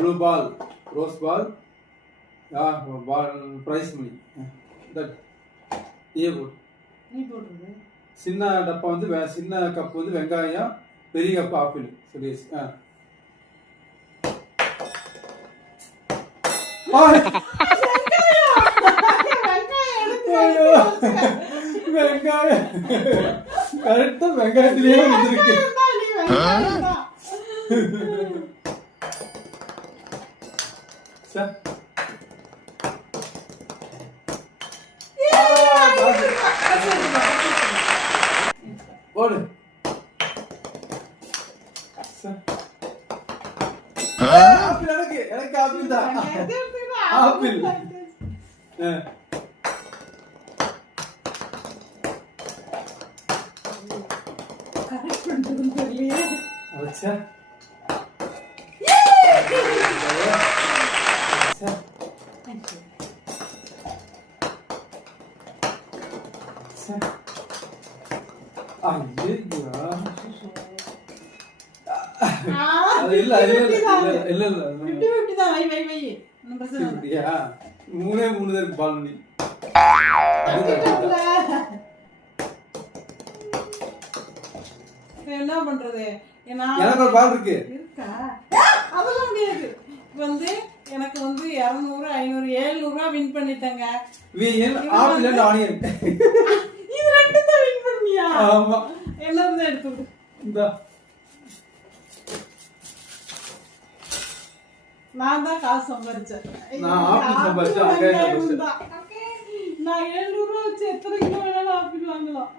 blue ball, rose ball, ball prize money. That ये बोल நீ போடுறது சின்ன டப்பா வந்து சின்ன கப் வந்து வெங்காயம், பெரிய கப் ஆப்பிள் சொல்லியாச்சு. வெங்காயம் கரெக்டா வெங்காயத்திலேயே வந்துருக்கு. போடு எனக்கு ஆப்பிள் தான். ஆப்பிள் अच्छा மூணே மூணு தான் பால் பண்ணி என்ன பண்றது? எனக்கு ஒரு பால் இருக்கு. அதெல்லாம் முடியாது. வந்து எனக்கு வந்து 200 500 700 வின் பண்ணிட்டேங்க. ஆப்பிள் அண்ட் ஆனியன் இது ரெண்டும் தான் வின் பண்ணியா? ஆமா. என்னது எடுத்து இந்த நான் தான் காசு சம்பாரிச்சேன். நான் ஆப்பிள் சம்பாரிச்சேன். நான் 700 வச்சு எத்தனை கிலோ வேணாலும் ஆப்பிள் வாங்கலாம்.